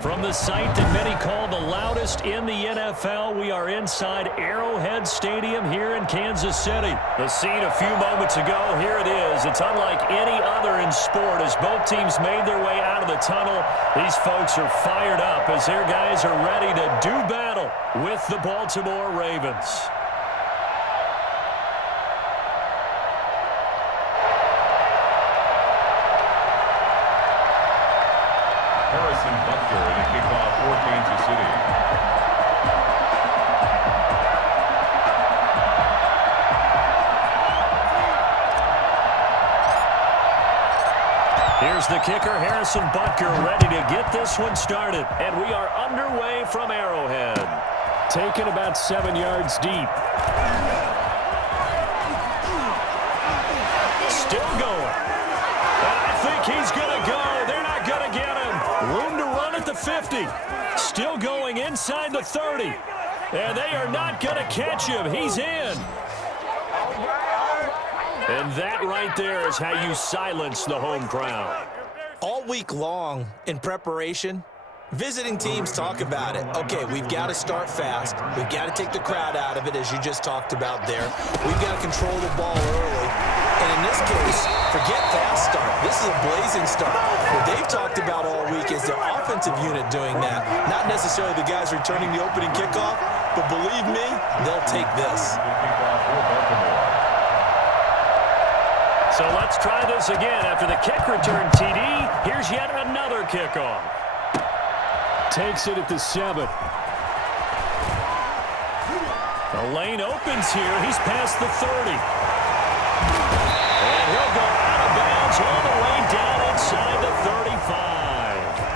From the site that many call the loudest in the NFL, we are inside Arrowhead Stadium here in Kansas City. The scene a few moments ago, here it is. It's unlike any other in sport as both teams made their way out of the tunnel. These folks are fired up as their guys are ready to do battle with the Baltimore Ravens. Kansas City. Here's the kicker, Harrison Butker, ready to get this one started. And we are underway from Arrowhead. Taken about 7 yards deep. Still going. And I think he's going to go. They're not going to get him. Room to run at the 50. Still going inside the 30. And they are not going to catch him. He's in. And that right there is how you silence the home crowd. All week long in preparation, visiting teams talk about it. Okay, we've got to start fast. We've got to take the crowd out of it, as you just talked about there. We've got to control the ball early. And in this case, forget fast start. This is a blazing start. What they've talked about all week is their offensive unit doing that. Not necessarily the guys returning the opening kickoff, but believe me, they'll take this. So let's try this again. After the kick return TD, here's yet another kickoff. Takes it at the 7. The lane opens here. He's past the 30. And he'll go out of bounds all the way down inside the 35.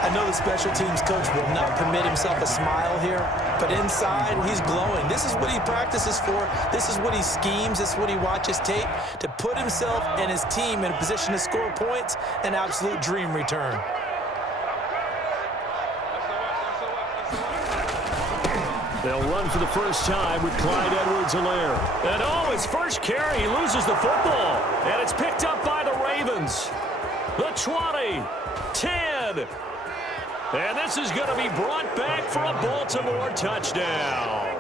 I know the special teams coach will not permit himself a smile here, but inside, he's glowing. This is what he practices for. This is what he schemes. This is what he watches tape to put himself and his team in a position to score points. An absolute dream return. They'll run for the first time with Clyde Edwards-Helaire. And his first carry, he loses the football. And it's picked up by the Ravens. The 20, 10. And this is going to be brought back for a Baltimore touchdown.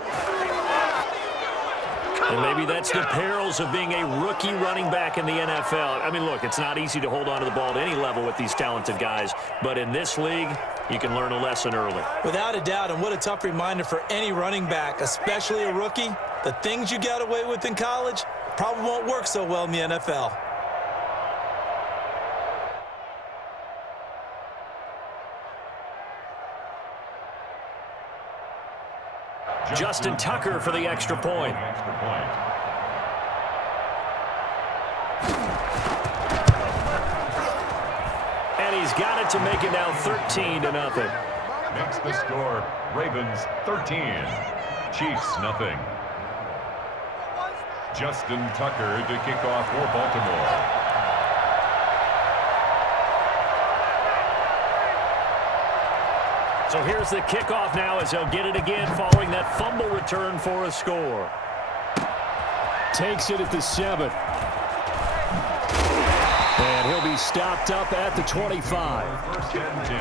And maybe that's the perils of being a rookie running back in the NFL. I mean, look, it's not easy to hold on to the ball at any level with these talented guys. But in this league, you can learn a lesson early. Without a doubt, and what a tough reminder for any running back, especially a rookie. The things you got away with in college probably won't work so well in the NFL. Justin Tucker for the extra point. And he's got it to make it now 13-0. Makes the score Ravens 13, Chiefs nothing. Justin Tucker to kick off for Baltimore. So here's the kickoff now as he'll get it again following that fumble return for a score. Takes it at the 7. And he'll be stopped up at the 25. First and 10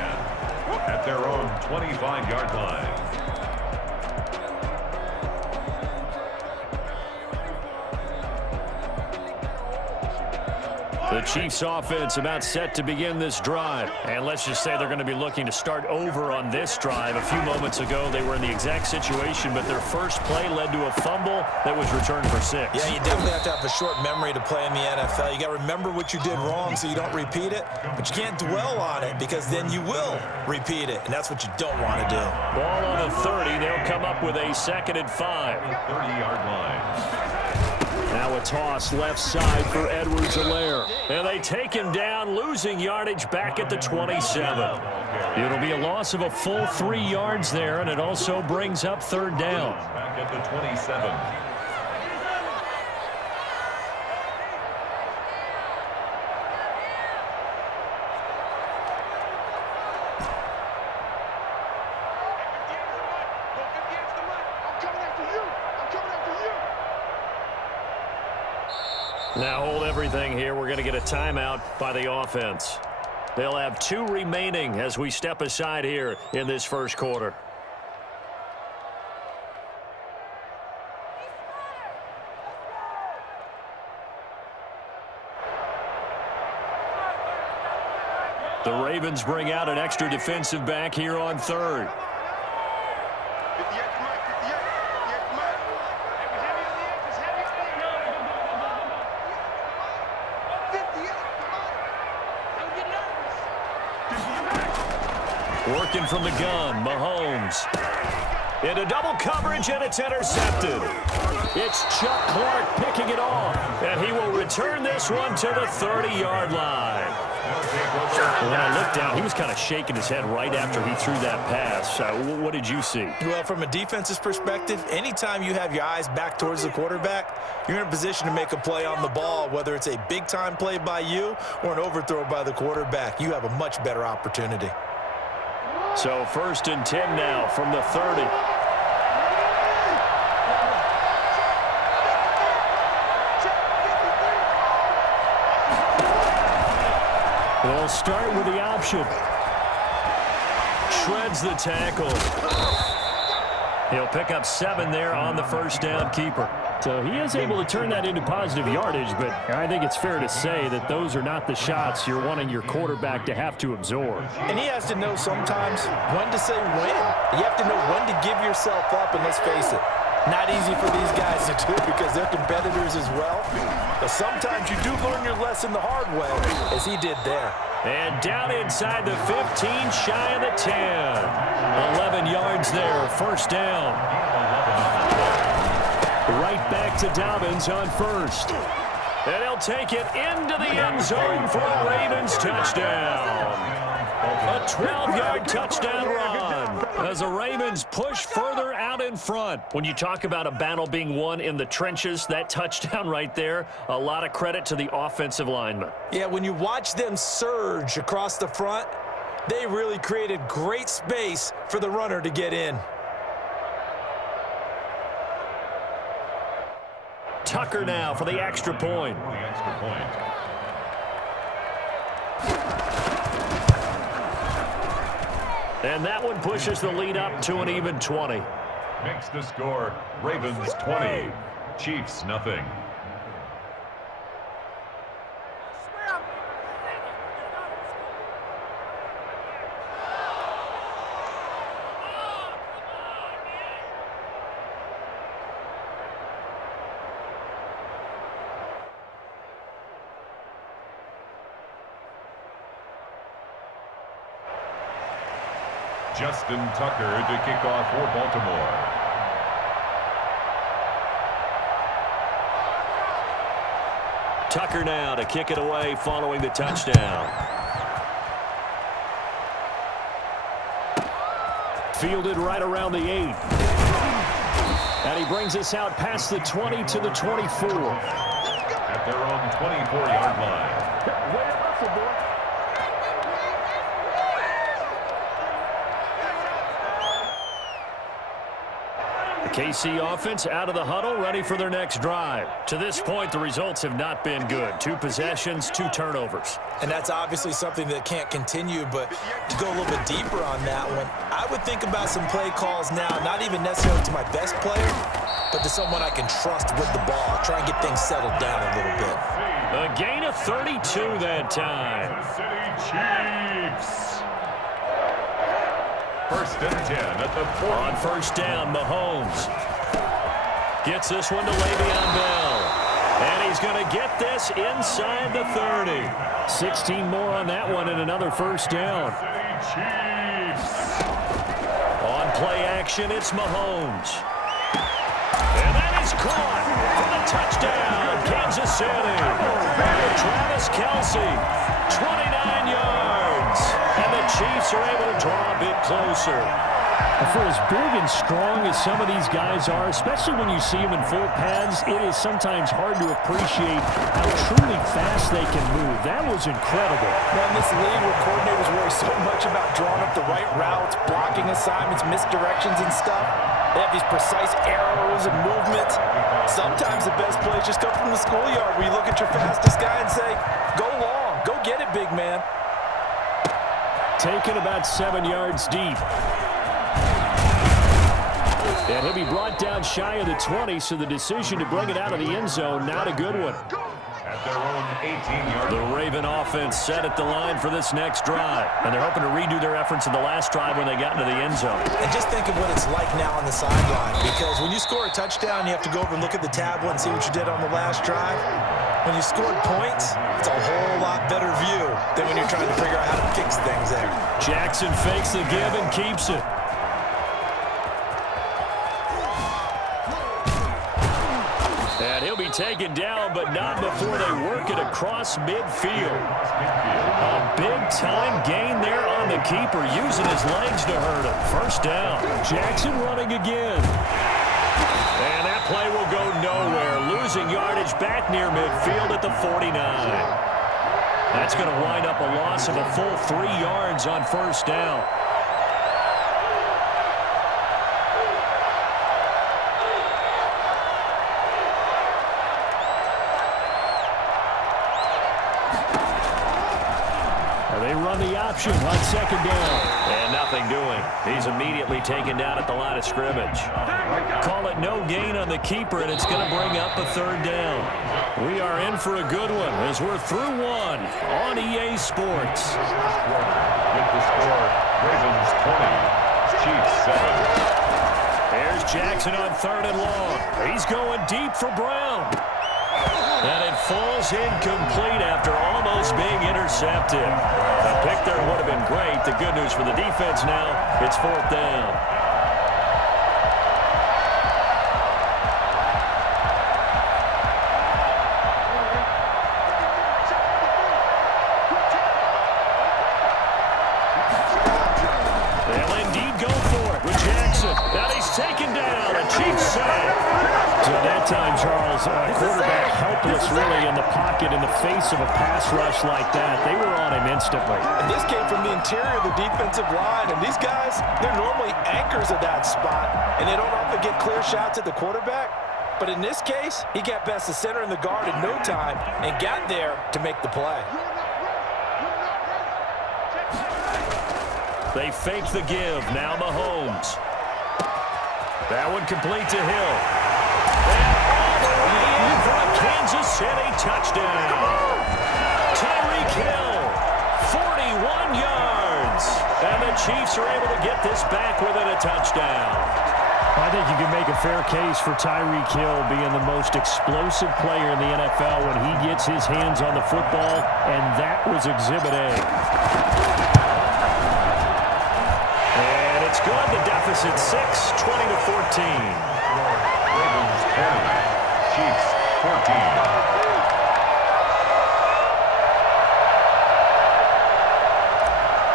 at their own 25-yard line. The Chiefs offense about set to begin this drive. And let's just say they're going to be looking to start over on this drive. A few moments ago, they were in the exact situation, but their first play led to a fumble that was returned for 6. Yeah, you definitely have to have a short memory to play in the NFL. You got to remember what you did wrong so you don't repeat it, but you can't dwell on it because then you will repeat it, and that's what you don't want to do. Ball on the 30. They'll come up with a 2nd and 5. 30-yard line. Now a toss left side for Edwards-Helaire. And they take him down, losing yardage back at the 27. It'll be a loss of a full 3 yards there, and it also brings up 3rd down. Back at the 27. Now hold everything here. We're going to get a timeout by the offense. They'll have 2 remaining as we step aside here in this first quarter. The Ravens bring out an extra defensive back here on 3rd. Working from the gun, Mahomes. Into double coverage, and it's intercepted. It's Chuck Clark picking it off, and he will return this one to the 30-yard line. When I looked down, he was kind of shaking his head right after he threw that pass. What did you see? Well, from a defense's perspective, anytime you have your eyes back towards the quarterback, you're in a position to make a play on the ball, whether it's a big-time play by you or an overthrow by the quarterback. You have a much better opportunity. So 1st and 10 now from the 30. We'll start with the option. Shreds the tackle. He'll pick up 7 there on the first down keeper. So he is able to turn that into positive yardage, but I think it's fair to say that those are not the shots you're wanting your quarterback to have to absorb. And he has to know sometimes when to say when. You have to know when to give yourself up, and let's face it, not easy for these guys to do because they're competitors as well. But sometimes you do learn your lesson the hard way, as he did there. And down inside the 15, shy of the 10. 11 yards there, first down. Right back to Dobbins on 1st. And he'll take it into the end zone for a Ravens touchdown. A 12-yard touchdown run as the Ravens push further out in front. When you talk about a battle being won in the trenches, that touchdown right there, a lot of credit to the offensive linemen. Yeah, when you watch them surge across the front, they really created great space for the runner to get in. Tucker now for the extra point. And that one pushes the lead up to an even 20. Makes the score Ravens 20, Chiefs nothing. Justin Tucker to kick off for Baltimore. Tucker now to kick it away following the touchdown. Fielded right around the 8. And he brings us out past the 20 to the 24. At their own 24-yard line. Way to hustle, boy. KC offense out of the huddle, ready for their next drive. To this point, the results have not been good. 2 possessions, 2 turnovers. And that's obviously something that can't continue, but to go a little bit deeper on that one, I would think about some play calls now, not even necessarily to my best player, but to someone I can trust with the ball. Try and get things settled down a little bit. A gain of 32 that time. Kansas City Chiefs. 1st and 10 at the 40. On first down, Mahomes gets this one to Le'Veon Bell. And he's going to get this inside the 30. 16 more on that one and another first down. Chiefs. On play action, it's Mahomes. And that is caught for the touchdown, Kansas City. Travis Kelce, 29 yards. And the Chiefs are able to draw a bit closer. For as big and strong as some of these guys are, especially when you see them in full pads, it is sometimes hard to appreciate how truly fast they can move. That was incredible. Now, in this league where coordinators worry so much about drawing up the right routes, blocking assignments, misdirections and stuff, they have these precise arrows and movements. Sometimes the best plays just come from the schoolyard where you look at your fastest guy and say, go long, go get it, big man. taken about 7 yards deep. And he'll be brought down shy of the 20, so the decision to bring it out of the end zone, not a good one. At their own 18-yard The Raven offense set at the line for this next drive. And they're hoping to redo their efforts in the last drive when they got into the end zone. And just think of what it's like now on the sideline, because when you score a touchdown, you have to go over and look at the tablet and see what you did on the last drive. When you scored points, it's a whole lot better view than when you're trying to figure out how to fix things there. Jackson fakes the give and keeps it. And he'll be taken down, but not before they work it across midfield. A big-time gain there on the keeper, using his legs to hurt him. First down. Jackson running again. And that play will go nowhere, losing yardage back near midfield at the 49. That's going to wind up a loss of a full 3 yards on first down. They run the option on second down. And nothing doing. He's immediately taken down at the line of scrimmage. Call it no gain on the keeper, and it's going to bring up a third down. We are in for a good one as we're through one on EA Sports. with the score. Ravens 20, Chiefs 7. There's Jackson on third and long. He's going deep for Brown. And it falls incomplete after almost being intercepted. The pick there would have been great. The good news for the defense now, it's fourth down. They'll indeed go for it with Jackson. Now he's taken down. A Chiefs save. So that time, Charles, quarterback helpless really in the pocket in the face of a pass rush like that. They were on him instantly. And this came from the interior of the defensive line. And these guys, they're normally anchors of that spot. And they don't often get clear shots at the quarterback. But in this case, he got past the center and the guard in no time and got there to make the play. They fake the give. Now Mahomes. That one complete to Hill. And all the way in for a Kansas City touchdown. Tyreek Hill, 41 yards. And the Chiefs are able to get this back within a touchdown. I think you can make a fair case for Tyreek Hill being the most explosive player in the NFL when he gets his hands on the football, and that was Exhibit A. It's good. The deficit 6, 20-14. Ravens 20, Chiefs 14.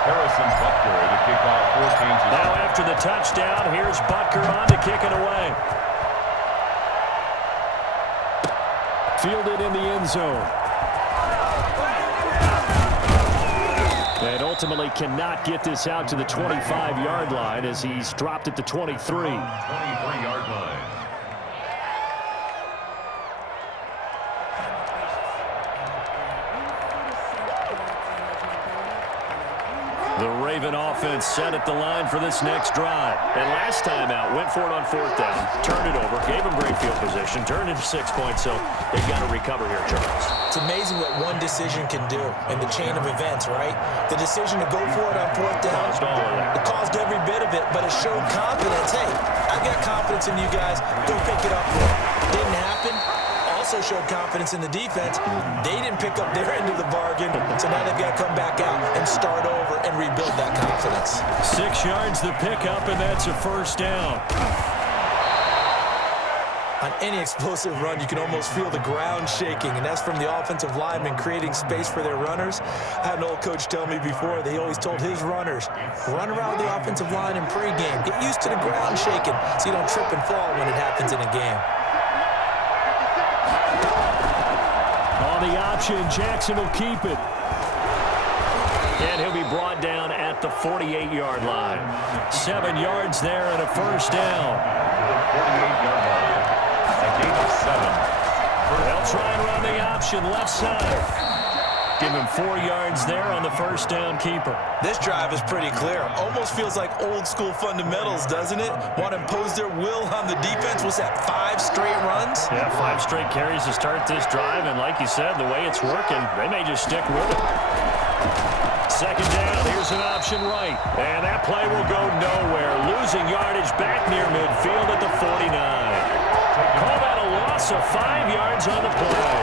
Harrison Butker to kick off for Kansas. Now after the touchdown, here's Butker on to kick it away. Fielded in the end zone. And ultimately cannot get this out to the 25-yard line as he's dropped at the 23. 23-yard line. The Raven offense set at the line for this next drive. And last time out, went for it on fourth down, turned it over, gave him great field position, turned into 6 points, so they've got to recover here, Charles. It's amazing what one decision can do in the chain of events, right? The decision to go for it on fourth down. Caused all of that. It caused every bit of it, but it showed confidence. Hey, I've got confidence in you guys. Go pick it up for it. Didn't happen. Also showed confidence in the defense. They didn't pick up their end of the bargain, so now they've got to come back out and start over and rebuild that confidence. 6 yards the pickup, and that's a first down. On any explosive run, you can almost feel the ground shaking, and that's from the offensive linemen creating space for their runners. I had an old coach tell me before, they always told his runners, run around the offensive line in pregame. Get used to the ground shaking so you don't trip and fall when it happens in a game. On the option, Jackson will keep it. And he'll be brought down at the 48-yard line. 7 yards there and a first down. 48-yard line. A gain of 7. They'll try and run the option left side. Give him 4 yards there on the first down keeper. This drive is pretty clear. Almost feels like old school fundamentals, doesn't it? Want to impose their will on the defense. What's that, 5 straight runs? Yeah, 5 straight carries to start this drive, and like you said, the way it's working, they may just stick with it. Second down, here's an option right. And that play will go nowhere. Losing yardage back near midfield at the 49. Call that a loss of 5 yards on the play.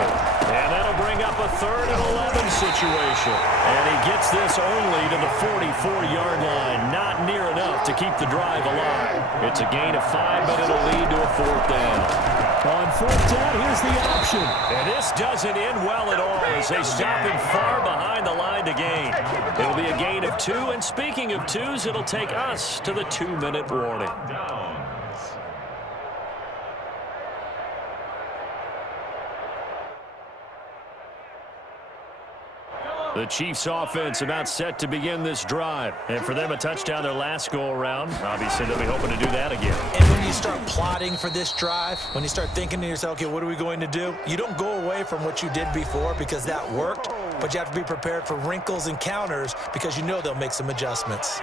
And that'll bring up a 3rd and 11 situation. And he gets this only to the 44-yard line. Not near enough to keep the drive alive. It's a gain of 5, but it'll lead to a 4th down. On 4th down, here's the option. And this doesn't end well at all as they stop him far behind the line to gain. It'll be a gain of 2, and speaking of 2s, it'll take us to the 2-minute warning. The Chiefs offense about set to begin this drive. And for them, a touchdown their last go-around. Obviously, they'll be hoping to do that again. And when you start plotting for this drive, when you start thinking to yourself, okay, what are we going to do? You don't go away from what you did before because that worked, but you have to be prepared for wrinkles and counters because you know they'll make some adjustments.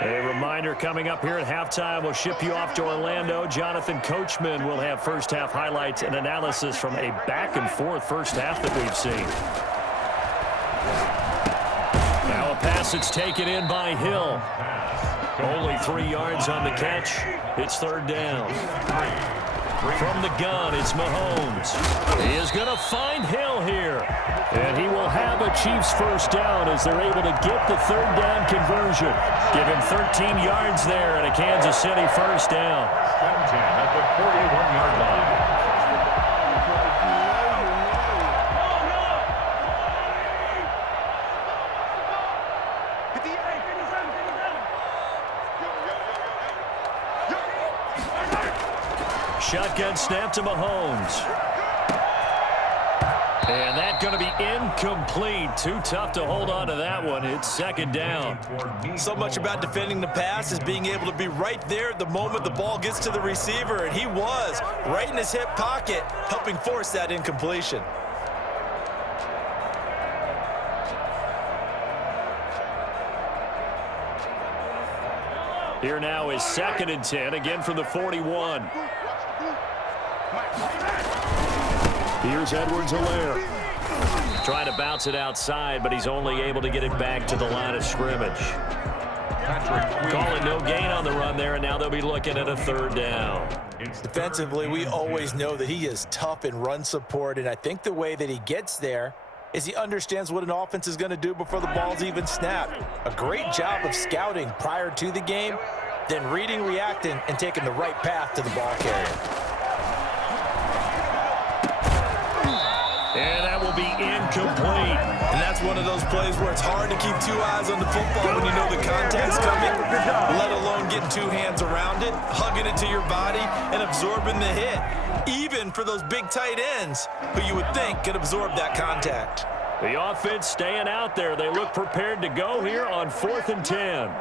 A reminder coming up here at halftime. We'll ship you off to Orlando. Jonathan Coachman will have first-half highlights and analysis from a back-and-forth first half that we've seen. Now a pass that's taken in by Hill. Only 3 yards on the catch. It's 3rd down. From the gun, it's Mahomes. He is going to find Hill here. And he will have a Chiefs first down as they're able to get the 3rd down conversion. Give him 13 yards there and a Kansas City first down. At the 41-yard line. Shotgun snap to Mahomes. And that's going to be incomplete. Too tough to hold on to that one. It's 2nd down. So much about defending the pass is being able to be right there at the moment the ball gets to the receiver, and he was right in his hip pocket, helping force that incompletion. Here now is 2nd and 10, again from the 41. Here's Edwards-Helaire. Trying to bounce it outside, but he's only able to get it back to the line of scrimmage. Call it no gain on the run there, and now they'll be looking at a 3rd down. Defensively, we always know that he is tough in run support, and I think the way that he gets there is he understands what an offense is going to do before the ball's even snapped. A great job of scouting prior to the game, then reading, reacting, and taking the right path to the ball carrier. And that will be incomplete. And that's one of those plays where it's hard to keep 2 eyes on the football when you know the contact's coming, let alone getting 2 hands around it, hugging it to your body, and absorbing the hit, even for those big tight ends who you would think could absorb that contact. The offense staying out there. They look prepared to go here on 4th and 10.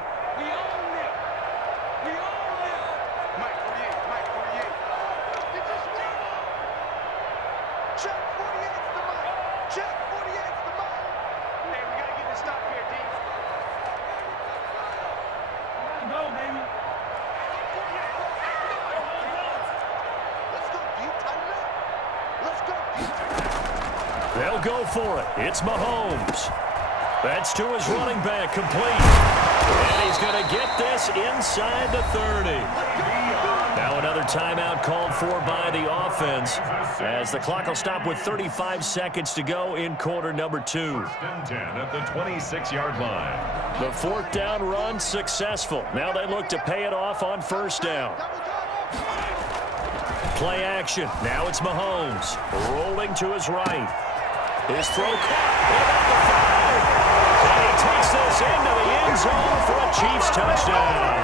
They'll go for it. It's Mahomes. That's to his running back, complete. And he's going to get this inside the 30. Now another timeout called for by the offense as the clock will stop with 35 seconds to go in quarter number 2. 1st and 10 at the 26-yard line. The 4th down run successful. Now they look to pay it off on 1st down. Play action. Now it's Mahomes rolling to his right. His throw caught. And he takes this into the end zone for a Chiefs touchdown.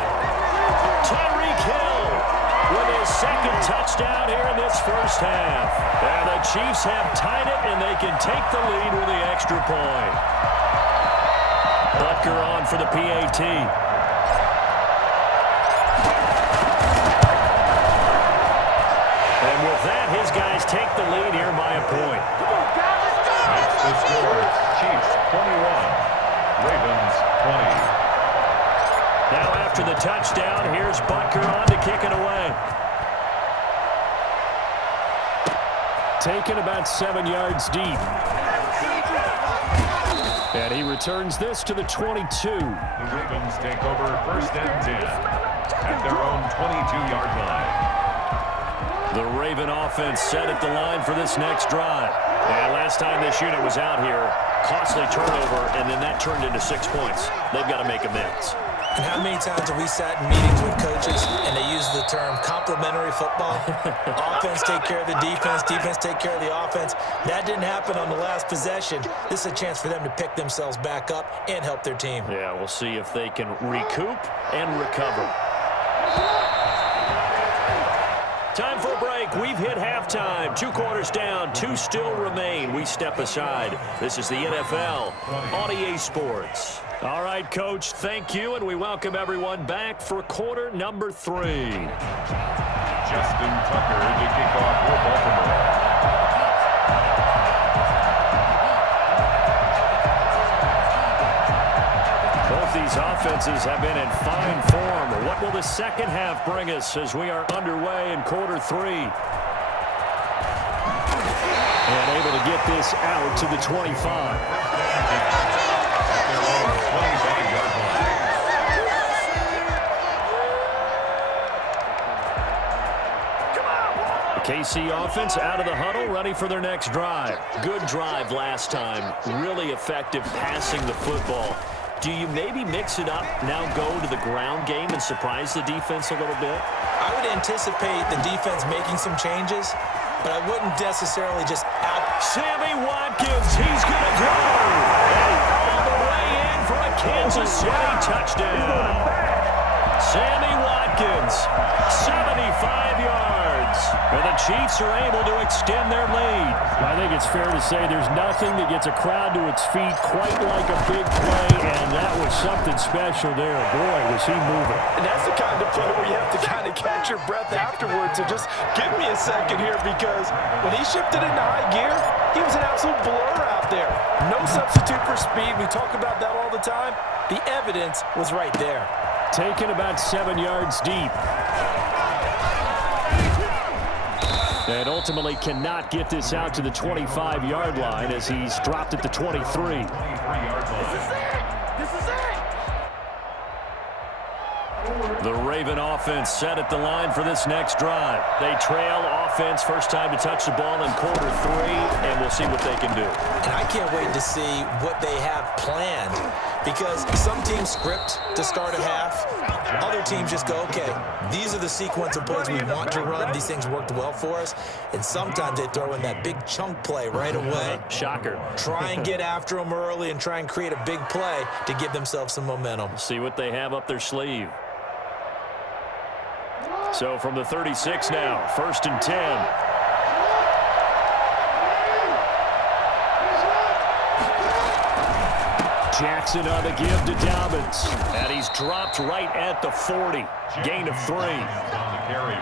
Tyreek Hill with his 2nd touchdown here in this first half. And the Chiefs have tied it, and they can take the lead with the extra point. Butker on for the PAT. And with that, his guys take the lead here by a point. That's the score. Chiefs 21, Ravens 20. Now after the touchdown, here's Butker on to kick it away. Taken about 7 yards deep. And he returns this to the 22. The Ravens take over 1st and 10 at their own 22-yard line. The Raven offense set at the line for this next drive. And last time this unit was out here, costly turnover, and then that turned into 6 points. They've got to make amends. And how many times have we sat in meetings with coaches and they use the term complementary football? Offense take care of the defense, defense take care of the offense. That didn't happen on the last possession. This is a chance for them to pick themselves back up and help their team. Yeah, we'll see if they can recoup and recover. Time for a break. We've hit halftime. 2 quarters down, 2 still remain. We step aside. This is the NFL on EA Sports. All right, Coach, thank you, and we welcome everyone back for quarter number 3. Justin Tucker to kick off for Baltimore. Both these offenses have been in fine form. What will the second half bring us as we are underway in quarter 3? And able to get this out to the 25. KC offense out of the huddle, ready for their next drive. Good drive last time. Really effective passing the football. Do you maybe mix it up, now go to the ground game and surprise the defense a little bit? I would anticipate the defense making some changes, but I wouldn't necessarily just out. Sammy Watkins, he's going to go. And all the way in for a Kansas City touchdown. Sammy Watkins, 75 yards. And the Chiefs are able to extend their lead. I think it's fair to say there's nothing that gets a crowd to its feet quite like a big play, and that was something special there. Boy, was he moving. And that's the kind of play where you have to kind of catch your breath afterwards. So just give me a second here, because when he shifted into high gear, he was an absolute blur out there. No substitute for speed. We talk about that all the time. The evidence was right there. Taken about 7 yards deep. And ultimately cannot get this out to the 25-yard line as he's dropped at the 23. This is it! The Raven offense set at the line for this next drive. They trail offense, first time to touch the ball in quarter 3, and we'll see what they can do. And I can't wait to see what they have planned, because some teams script to start a half. Other teams just go, okay, these are the sequence of plays we want to run. These things worked well for us. And sometimes they throw in that big chunk play right away. Shocker. Try and get after them early and try and create a big play to give themselves some momentum. See what they have up their sleeve. So from the 36 now, 1st and 10. Jackson on the give to Dobbins. And he's dropped right at the 40. Gain of 3.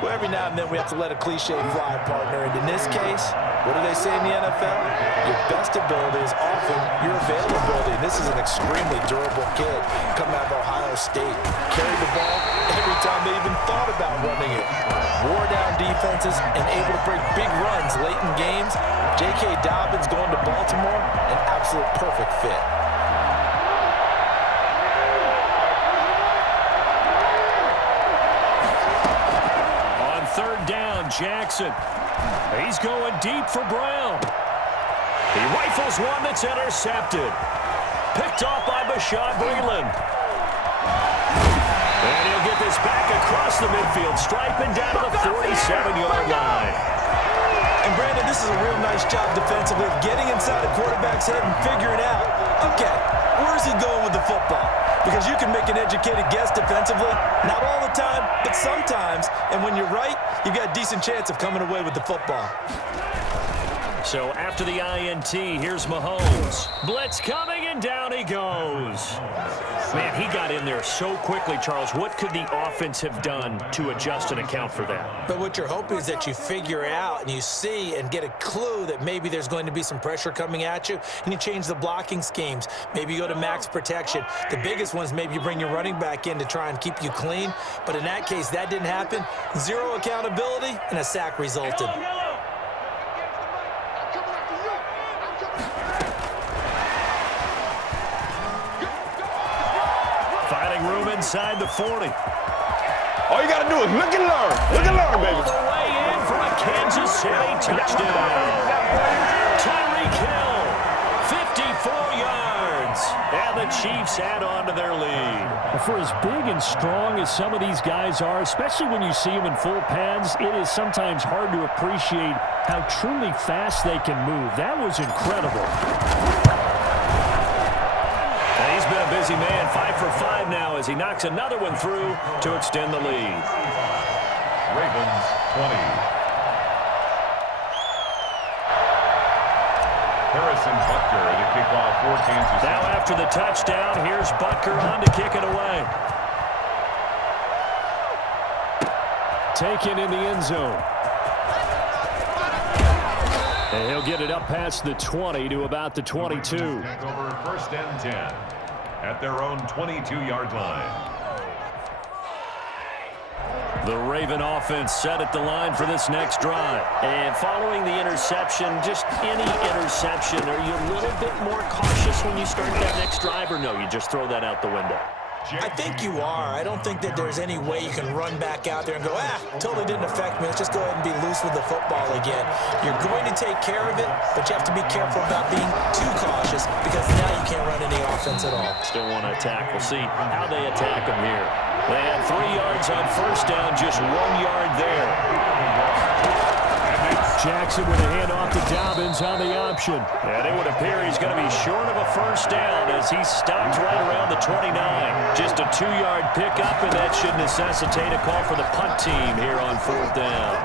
Well, every now and then we have to let a cliche fly, partner. And in this case, what do they say in the NFL? Your best ability is often your availability. And this is an extremely durable kid coming out of Ohio State. Carried the ball every time they even thought about running it. Wore down defenses and able to break big runs late in games. J.K. Dobbins going to Baltimore, an absolute perfect fit. Third down, Jackson. He's going deep for Brown. He rifles one that's intercepted. Picked off by Bashaud Breeland. And he'll get this back across the midfield, striping down to the 47-yard line. And Brandon, this is a real nice job defensively of getting inside the quarterback's head and figuring out, okay, where's he going with the football? Because you can make an educated guess defensively, not all the time, but sometimes. And when you're right, you've got a decent chance of coming away with the football. So after the INT, here's Mahomes. Blitz coming And down he goes. Man, he got in there so quickly, Charles. What could the offense have done to adjust and account for that? But what you're hoping is that you figure out and you see and get a clue that maybe there's going to be some pressure coming at you, and you change the blocking schemes. Maybe you go to max protection. The biggest one is maybe you bring your running back in to try and keep you clean. But in that case, that didn't happen. Zero accountability, and a sack resulted. Room inside the 40. All you got to do is look and learn. Look and learn, baby. All the way in for a Kansas City touchdown. Tyreek Hill, 54 yards. And the Chiefs add on to their lead. For as big and strong as some of these guys are, especially when you see them in full pads, it is sometimes hard to appreciate how truly fast they can move. That was incredible. He's been a busy man, 5 for 5 now as he knocks another one through to extend the lead. Ravens 20. Harrison Butker to kick off for Kansas City. Now after the touchdown, here's Butker on to kick it away. Taken in the end zone. And he'll get it up past the 20 to about the 22. Take over first and 10 at their own 22-yard line. The Raven offense set at the line for this next drive. And following the interception, just any interception, are you a little bit more cautious when you start that next drive, or no, you just throw that out the window? I think you are. I don't think that there's any way you can run back out there and go, totally didn't affect me. Let's just go ahead and be loose with the football again. You're going to take care of it, but you have to be careful about being too cautious because now you can't run any offense at all. Still want to attack. We'll see how they attack them here. They had 3 yards on first down, just 1 yard there. Jackson with a handoff to Dobbins on the option. And it would appear he's going to be short of a first down as he stopped right around the 29. Just a 2-yard pickup, and that should necessitate a call for the punt team here on 4th down.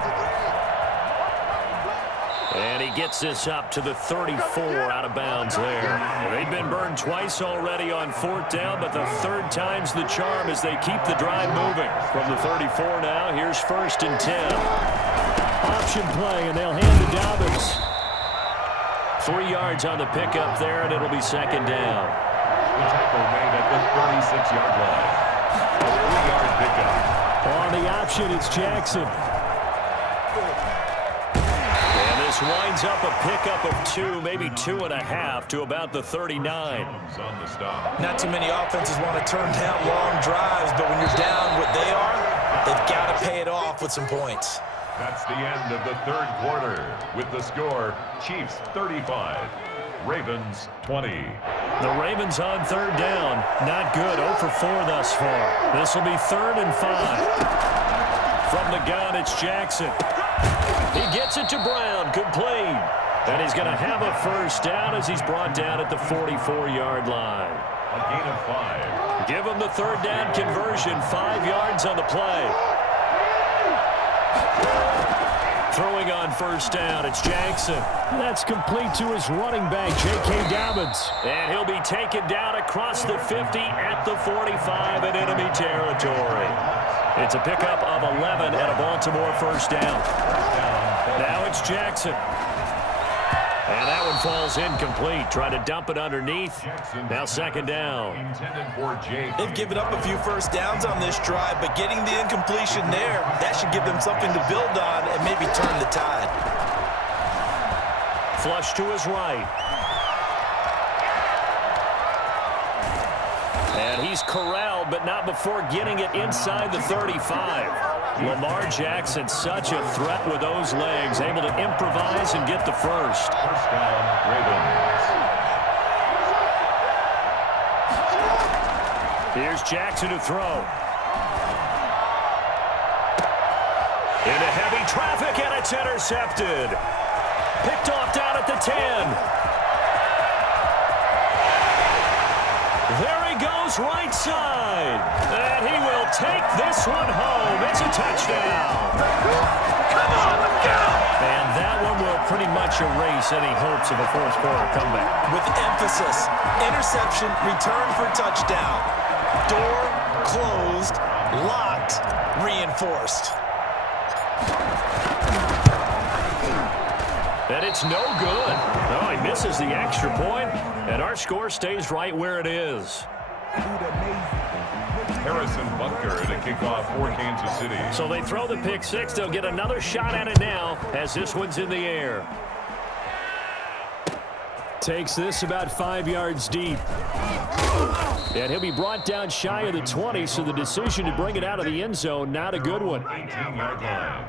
And he gets this up to the 34 out of bounds there. They've been burned twice already on 4th down, but the 3rd time's the charm as they keep the drive moving. From the 34 now, here's 1st and 10. Option play, and they'll hand to Dobbins. 3 yards on the pickup there, and it'll be 2nd down. The tackle made at the 36-yard line. A 3-yard pickup. On the option, it's Jackson. And this winds up a pickup of 2, maybe 2.5 to about the 39. On the stop. Not too many offenses want to turn down long drives, but when you're down what they are, they've got to pay it off with some points. That's the end of the 3rd quarter with the score, Chiefs 35, Ravens 20. The Ravens on 3rd down. Not good. 0 for 4 thus far. This will be 3rd and 5. From the gun, it's Jackson. He gets it to Brown. Complete. And he's going to have a first down as he's brought down at the 44-yard line. A gain of 5. Give him the 3rd down conversion. 5 yards on the play. Throwing on first down, it's Jackson. That's complete to his running back, J.K. Dobbins. And he'll be taken down across the 50 at the 45 in enemy territory. It's a pickup of 11 and a Baltimore first down. Now it's Jackson. And that one falls incomplete. Try to dump it underneath. Now 2nd down. They've given up a few first downs on this drive, but getting the incompletion there, that should give them something to build on and maybe turn the tide. Flush to his right. And he's corralled, but not before getting it inside the 35. Lamar Jackson, such a threat with those legs, able to improvise and get the first. First down, Ravens. Here's Jackson to throw. Into heavy traffic, and it's intercepted. Picked off down at the 10. There he goes, right side. And he will take this one home. It's a touchdown. Come on, let's go. And that one will pretty much much erase any hopes of a fourth-quarter comeback. With emphasis, interception, return for touchdown. Door closed, locked, reinforced. And it's no good. Oh, he misses the extra point, and our score stays right where it is. Harrison Butker at a kickoff for Kansas City. So they throw the pick six. They'll get another shot at it now as this one's in the air. Takes this about 5 yards deep. And he'll be brought down shy of the 20, so the decision to bring it out of the end zone, not a good one. 19-yard line.